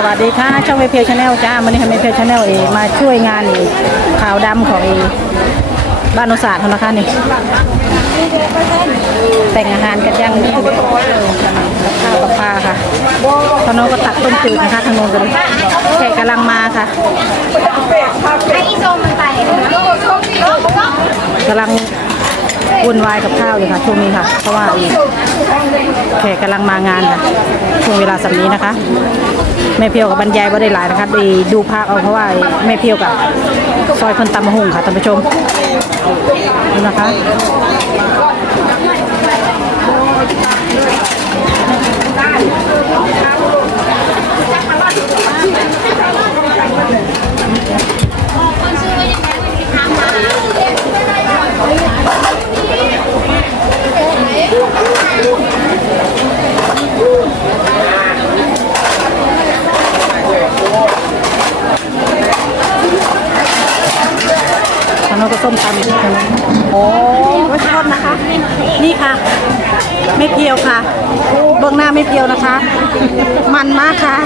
สวัสดีค่ะช่องเวเพลชาแนลจ้าวันนี้ทำเวเพลชาแนลเอมาช่วยงานเอขาวดำของเอบ้านโนศาสตร์ธนาคารนี่แต่งอาหารกันย่างกับข้าวกับปลาค่ะทางโน้นก็ตักต้มจืดนะคะทางโน้นกันแขกกำลังมาค่ะไอ้โซมันไปกำลังวุ่นวายกับข้าวอยู่ค่ะช่วงนี้ค่ะ เพราะว่าแขกกำลังมางานค่ะช่วงเวลาสัมนี้นะคะ แม่เพียวกับบรรยายว่าได้หลายนะคะไปดูภาพเอาเพราะว่าแม่เพียวกับซอยคนตำมะฮุงค่ะท่านผู้ชมนี่นะคะ คนซื้อไว้ยังไงทำมา ทางโน้นก็ส้มตำอีกโอ้ยโทษนะคะ นี่ค่ะ ไม่เพียวค่ะ เบื้องหน้าไม่เพียวนะคะ มันมากค่ะ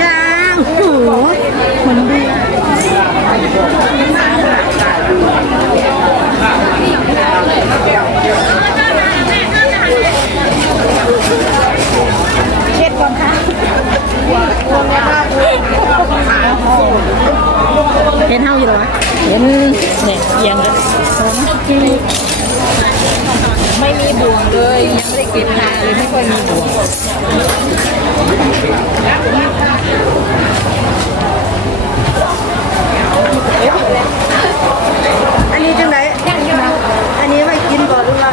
จางโอ้เหมือนเบียร์เช็ดก่อนค่ะ เห็นเฮาอยู่เหรอวะเห็นเนี่ยเอียงเลยไม่มีบ่วงเลยยังไม่ได้เก็บมาเลยไม่ค่อยมีบ่วงอันนี้จังไหนนี้ไว้กินก่อนหรือเปล่า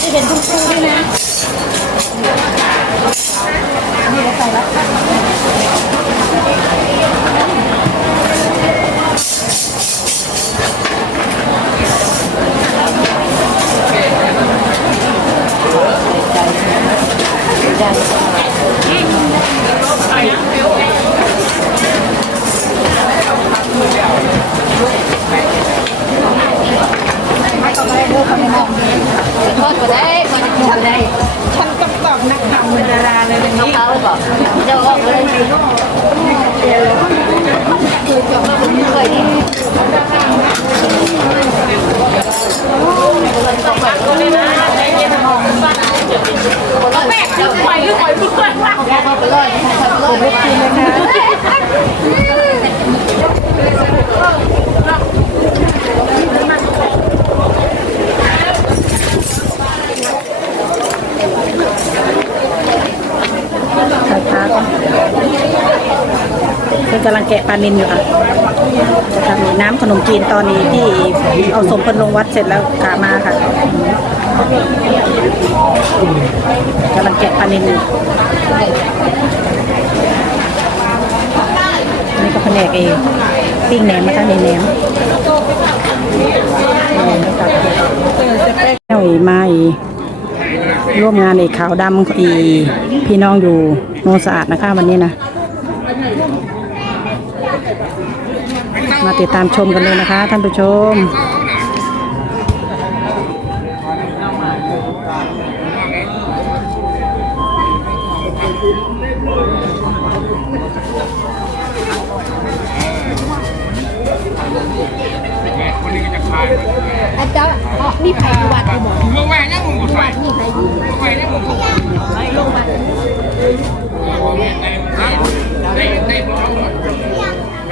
จะเห็นคุณครูด้วยนะนี่เราใส่แล้ว ทอดก็ได้มันทอดก็ได้ฉันต้องตอบนักทำเป็นดาราเลยเป็นน้องเขาหรือเปล่าเดี๋ยวออกเลยคือจบแล้วผมไม่เคยดีแม่คือไฟหรือไฟเพื่อนว่าเขาไปเลยเขาไปเลยนะคะ ใส่ขาก่อนคือ กำลังแกะปลานินอยู่ค่ะจะทำนี่น้ำขนมจีนตอนนี้ที่เอาสมเป็นลงวัดเสร็จแล้วกามาค่ะกำลังแกะปลานินอยู่นี่ก็แผนกเองปิ้งแหนมนะคะในแหนมแม่อีมาร่วมงานอีขาวดำอีพี่น้องอยู่โนสะอาดนะคะวันนี้นะ มาติดตามชมกันเลยนะคะ ท่านผู้ชม อาจารย์มีไผ่วัดอยู่บ่มึงแหวนยังมึงกดไฟมีไผ่อยู่แหวนยังมึงกดไฟลงวัดได้ได้ได้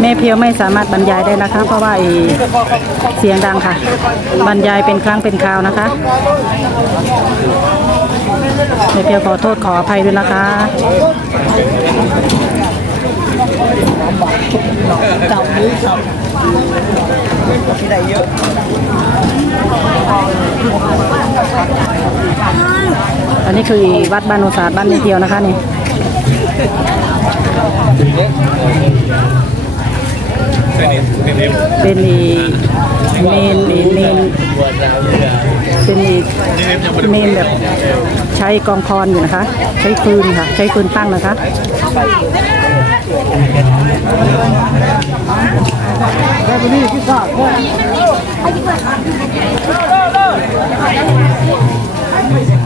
แม่เพียวไม่สามารถบรรยายได้นะคะ เพราะว่าเสียงดังค่ะ บรรยายเป็นครั้งเป็นคราวนะคะแม่เพียวขอโทษขออภัยด้วยนะคะอันนี้คือวัดบ้านโนศาสตร์บ้านแม่เพียวนะคะนี่ เป็นอีเมนอีเมนเป็นอีเมนแบบใช้กองพรอยู่นะคะ ใช้ฟืนค่ะ ใช้ฟืนตั้งนะคะมั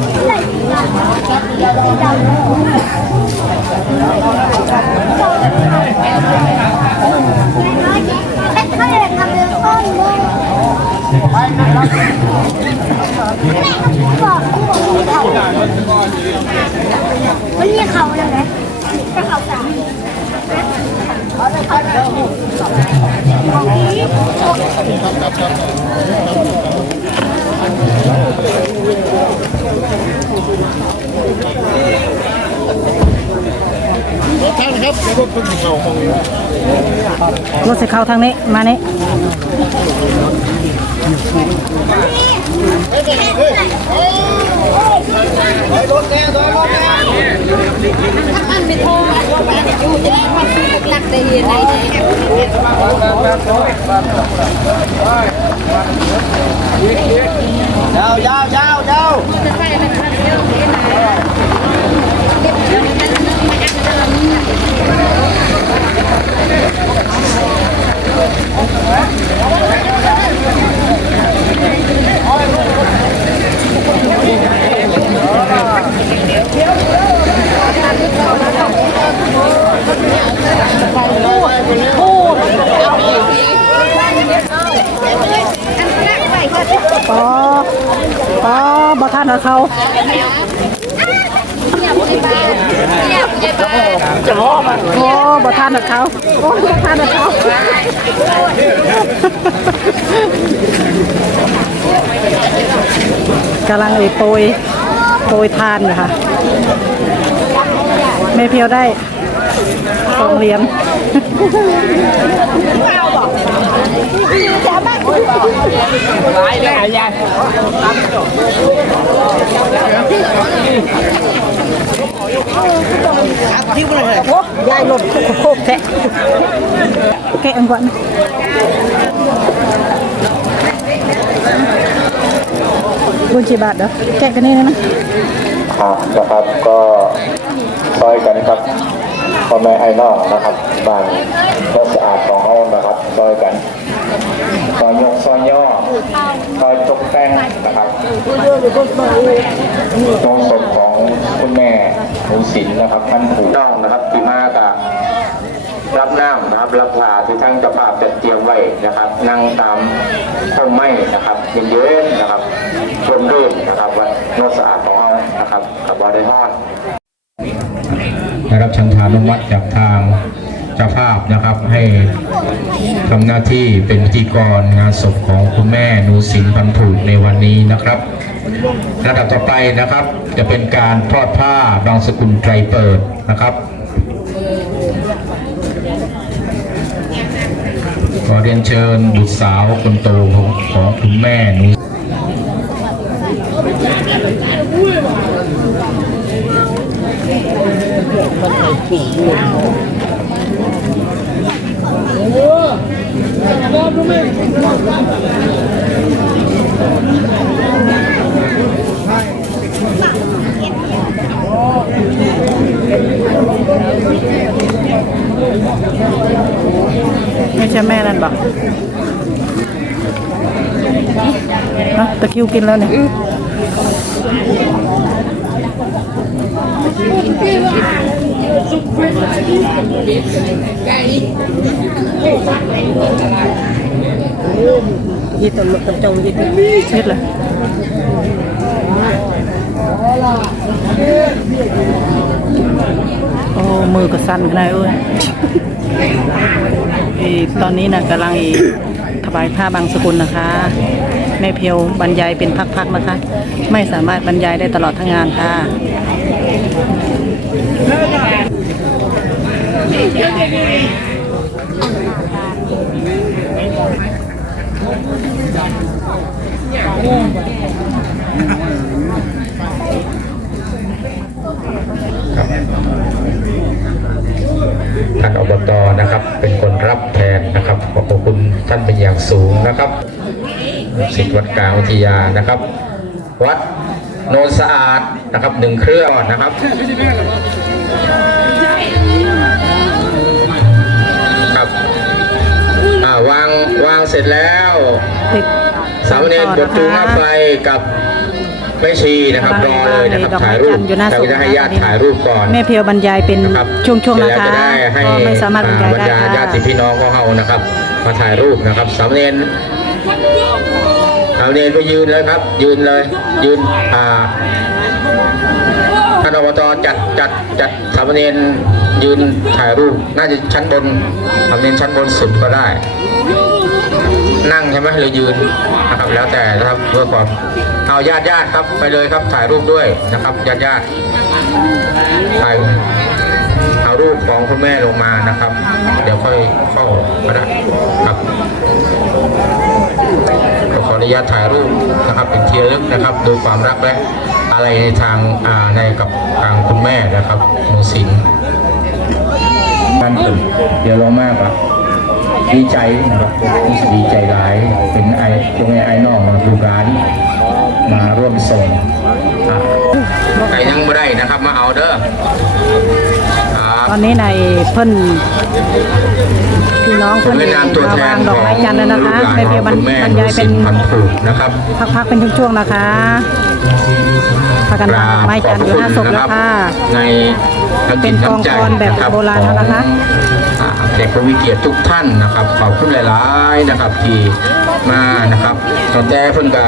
นมีเขาเลยไหมก็เขาสาม รถจะเข้าทางนี้มานี้อันไปโทรว่าอันอยู่จะได้ความสุขหลักได้ยังไงเนี่ย ยาวยาวยาวยาว จะใส่เป็นพันเดียวที่ไหน ปอปอบอท่านเอาเขา จะพ่อมันโอ้บอท่านเอาเขาโอ้บอท่านเอาเขากำลังไอ้โปรยโปรยทานนะคะไม่เพียวได้สองเหรียญร้ายเลยยาย โอ้ยายหล่นโคกโคกแทะแกะอันก่อนบุญชีบาทเด้อแกะกันนี่นะครับนะครับก็ซอยกันครับพ่อแม่ไอ้นอกนะครับบ้างรถสะอาดของห้องนะครับซอยกันซอยยกซอยย่อ ซอยตกแต่งนะครับโรงศพของคุณแม่หนูสินนะครับท่านผู้น้องนะครับที่มากะรับน้ำนะครับรับผ่าที่ทั้งเจ้าภาพจัดเตรียมไว้นะครับ นั่งตามต้นไม้นะครับเย็นๆนะครับชมรื่นนะครับวัดโนนสะอาดของเรานะครับกับบอได้ทอดได้รับชันทานุมัติจากทางเจ้าภาพนะครับให้ทำหน้าที่เป็นพิธีกรงานศพของคุณแม่หนูสินพันผูกในวันนี้นะครับระดับต่อไปนะครับ จะเป็นการทอดผ้าบางสกุลไตรเปิดนะครับขอเรียนเชิญบุตรสาวคนโตของของคุณแม่หนู ไม่ช่แม่นั่นบอกเนาะตะคริวกินแล้วเนี่ยยี่ตำตำจงยี่เช็ดเลย โอ้มือก็สั่นขนาดเอ้ยตอนนี้นะกำลังถวายผ้าบางสกุลนะคะ แม่เพียวบรรยายเป็นพักๆนะคะ ไม่สามารถบรรยายได้ตลอดทั้งงานค่ะ ท่านอบตนะครับ เป็นคนรับแทนนะครับขอบพระคุณท่านเป็นอย่างสูงนะครับสิทธิวัดกลางวิทยานะครับ วัดโนนสะอาดนะครับหนึ่งเครื่องนะครับครับอ่าวางวางเสร็จแล้วติดสามเณรบทตูมาไฟกับ แม่ชีนะครับรอเลยนะครับถ่ายรูปอยู่หน้าเราศพจะให้ญาติถ่ายรูปก่อนแม่เพียวบรรยายเป็นนะครับช่วงๆนะคะเสร็จแล้วจะได้ให้ก็ไม่สามารถบรรยายได้อ่บรรดาญาค่ะติพี่น้องของเรานะครับ มาถ่ายรูปนะครับสามเณรสามเณรไปยืนเลยครับ ยืนเลย ยืนอ่าท่านอบตจัดจัดจัดสามเณรยืนถ่ายรูปน่าจะชั้นบนสามเณรชั้นบนสุดก็ได้ นั่งใช่ไหมหรือยืนนะครับแล้วแต่นะครับเพื่อความ เอาญาติญาติครับไปเลยครับถ่ายรูปด้วยนะครับญาติญาติถ่ายเอารูปของคุณแม่ลงมานะครับ เดี๋ยวค่อยเข้าก็ได้ครับขอขออนุญาตถ่ายรูปนะครับเป็นที่ระลึกนะครับ ดูความรักและอะไรในทางอ่าในกับทางคุณแม่นะครับหนูสินมันตึกเดี๋ยวลงมากอะ ดีใจนะครับรู้สึกดีใจหลาย เป็นไอ้ตรงไอ้ไอ้น้องมาดูร้านมาร่วมส่งอะใครยังไม่ได้นะครับมาเอาเด้อครับตอนนี้ในเพิ่น พี่น้องผมเพิ่นเป็นนามตัวแทวานงดขอกองไม้จันทร์แล้วนะคะลูกหลานแม่เพียวขบรองรคุณแม่บรรยายเป็นสิพันธุ์ผูกนะครับ พักๆเป็นช่วงๆนะคะพากันวางดอกไม้จันทร์อยู่หน้าศพแล้วค่ะในน้ำจิตน้ำใจเป็นกองกลแบบะคโบราณแล้วนะคะอ่าเด็กผู้มีเกียรติทุกท่านนะครับขอบคุณหลายๆนะครับที่มานะครับตั้งแต่เพิ่นก็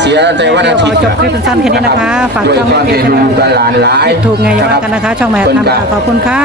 เสียแต่วันอาทิตย์เดี๋ยวขอจบคลิปสั้นๆแค่นี้นะคะ ฝากด้วยช่องความเพจเอ็นดูกันหลานหลายถูกไงอย่าว่ากันนะคะ ช่องแม่เพิ่ทำก็ขอบคุณค่ะ